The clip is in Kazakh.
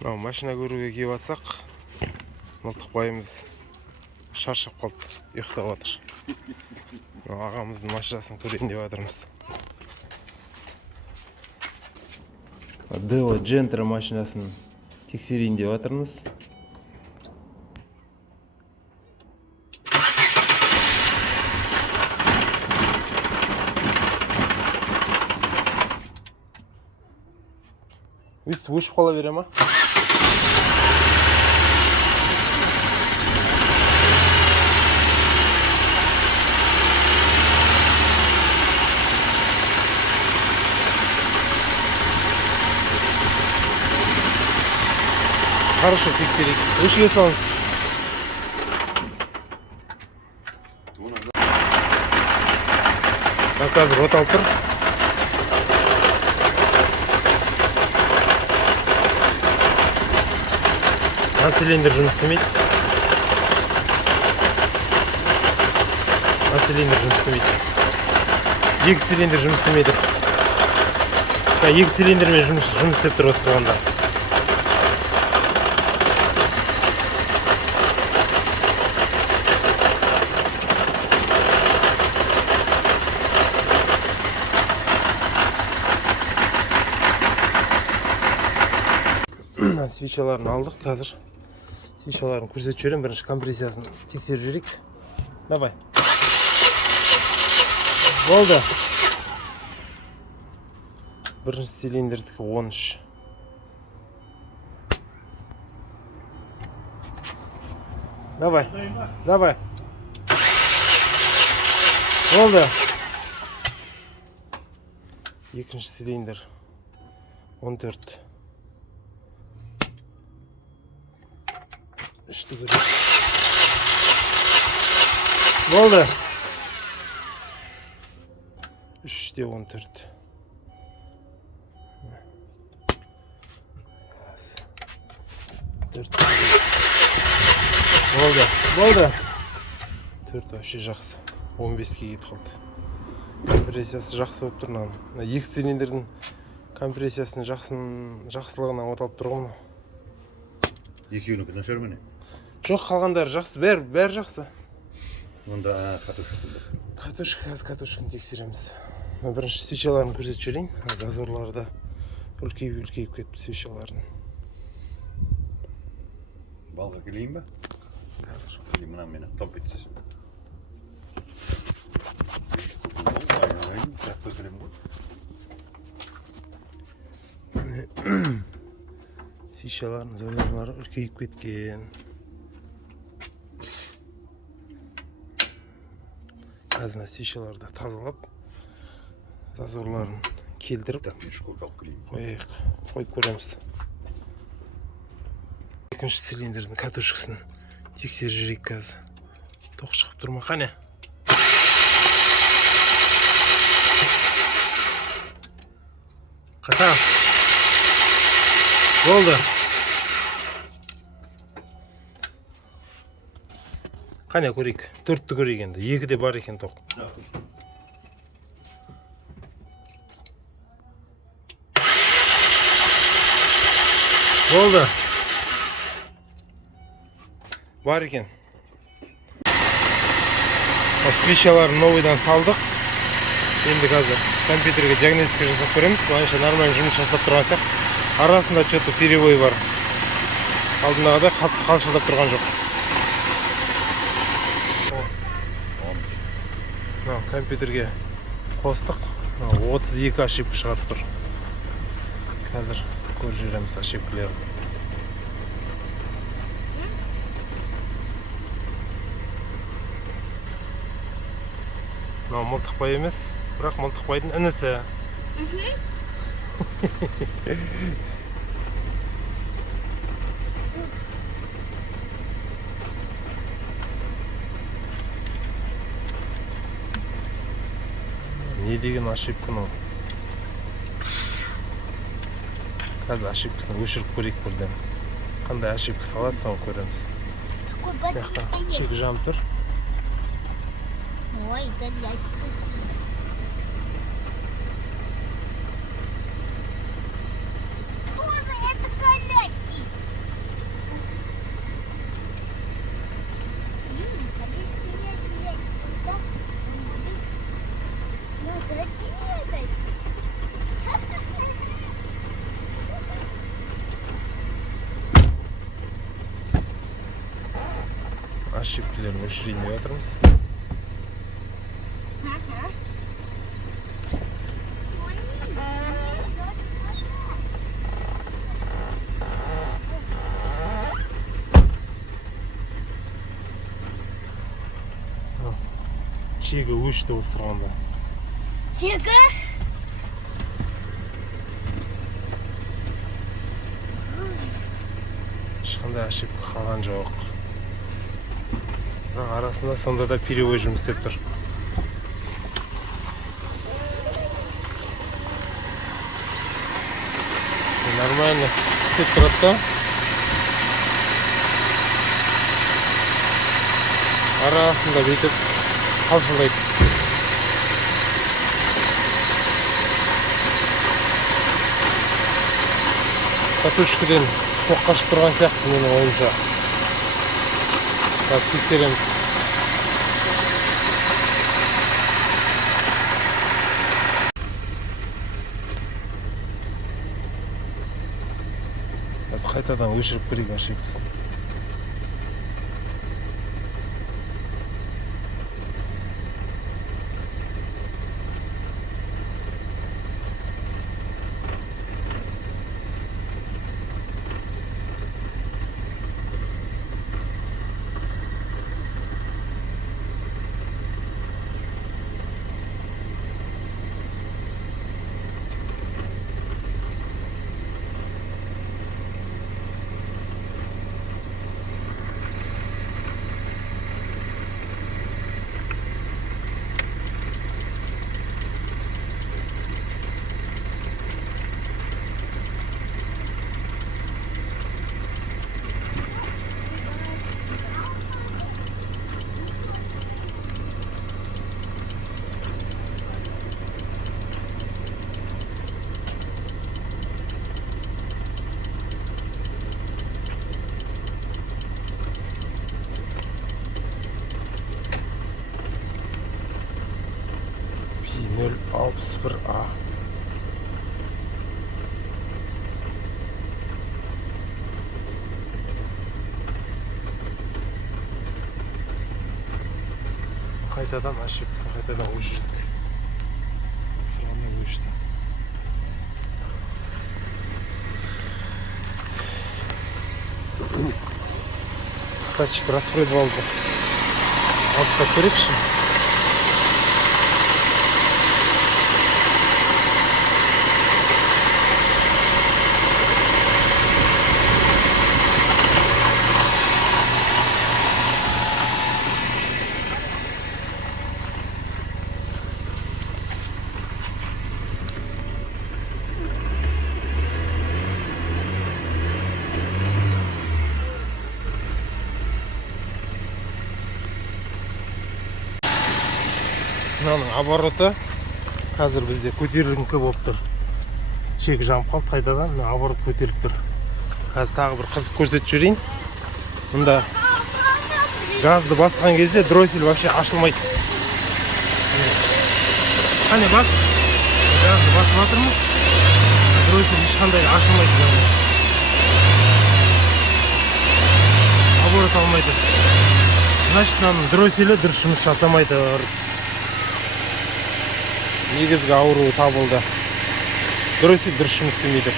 Машина көруге келіп атсақ, мылтық байымыз шаршап қалды, ұйықтап жатыр. Ағамыздың машинасын көрейін деп жатырмыз. Део Джентра машинасын тексерейін деп жатырмыз. Өшіп қала бере ма? Хорошо, тексерейік. Өшіге салыңыз. Қазір от алып тұр. Цилиндр жұмыс істемейді. Цилиндр жұмыс істемейді. Екі цилиндр жұмыс істемейді. Екі цилиндрмен жұмыс істеп тұр осы тұрғанда. Свечаларын алдық қазір. Свечаларын көрсетіп жіберем, бірінші компрессиясын тексеріп жіберейік. Давай. Болды. Бірінші цилиндрдікі 13. Давай. Давай. Болды. Екінші цилиндр 14. Үшті көрейік. Болды. 3-те 14. Болды. Болды. 4 вообще жақсы. 15-ке кетіп қалды. Компрессиясы жақсы болып тұр. Екі цилиндрдің компрессиясының жақсылығынан оталып тұр ғой. Екеуінікі нашар ма не? Жоқ, қалғандары жақсы, бәрі жақсы. Онда катушка. Катушканы тексереміз. Бірінші свечаларын көрсетіп жіберейін. Зазорларда үлкейіп кетті свечаларын. Балға келейін ба? Қазір. Мына мені топ етсесін. Свечаларын, зазорлары үлкейіп кеткен. Қазір свечаларды тазалап, зазорларын келдіріп қойып көреміз. Екінші цилиндрдің катушкасын тексеріп жүрейік қазір. Тоқ шығып тұрма, қане? Қата. Болды. Қане көрейік. 4-ті көрейік енді. 2-де бар екен тоқ. Болды. Бар екен. Свечаларын новыйдан салдық. Енді қазір компьютерге диагностика жасап көреміз. Бұлайынша нормально жұмыс жасап тұрған сияқты. Арасында что-то перебой бар. Алдындағыдай қалшылдап тұрған жоқ. Компьютерге қостық. 32 ошибка шығарып тұр. Қазір көріп жүреміз ошибкалерін. Мылтықбай емес, бірақ мылтықбайдың інісі. Не деген ошибканы? Қазір ошибкасын өшіріп көрейік бірден. Қандай ошибка салады, соны көреміз. Жақта чек жамып тұр. Ой, галять. Боже, это галять. ошибкілерін өшірейін деп жатырмыз. Чегі өшті осы тұрғанда. Чегі? Ешқандай ошибка қалған жоқ. Бірақ арасында сонда да перевой жұмыс істеп тұр. Нормально істеп тұрады да. Арасында бүйтіп қалшылдайды. Катушкіден тоқ қашып тұрған сияқты менің ойымша. Қазір тексереміз. Қазір қайтадан өшіріп көрейік ошибкасын. P061A. Қайтадан ошибкасын қайтадан өшірдік. Сырғанмен өшті. Датчик распредвалды алып тастап керекші. Мынаның обороты қазір бізде көтеріліңкі болып тұр. Чек жанып қалды, қайтадан оборот көтеріліп тұр. Қазір тағы бір қызық көрсетіп жіберейін. Мұнда газды басқан кезде дроссель вообще ашылмайды. Қане бас. Газды басып жатырмыз. Дроссель ешқандай ашылмайды. Оборот алмайды. Значит, мынаның дросселі дұрыс жұмыс жасамайды. Негізгі ауруы табылды. Дроссель дұрыс жұмыс істемейді.